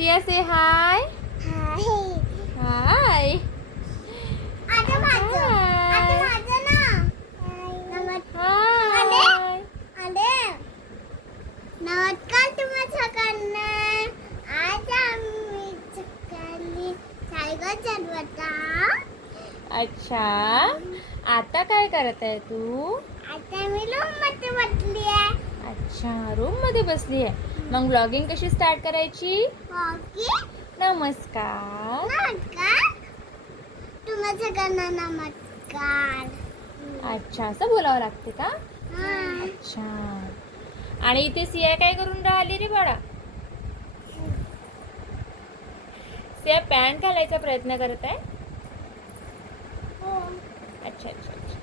सिया से हाय. हाय. आता माझं ना हाय. नमस्कार तुम्हा सगळ्यांना. आज आम्ही सकाळी सायकल चालवत आहोत. अच्छा, आता काय करत आहे तू? आता मी रूममध्ये बसली आहे. अच्छा, रूम मध्ये बसली आहे. मग ब्लॉगिंग कशी स्टार्ट करायची? ओके. नमस्कार. नमस्कार तुम्हा सगळ्यांना नमस्कार. अच्छा, असं बोलावं लागते का? हा. अच्छा. आणि इथे सिया काय करून राहिली रे बाळा? सिया पॅन्ट घालायचा प्रयत्न करत आहे. हो. अच्छा अच्छा अच्छा.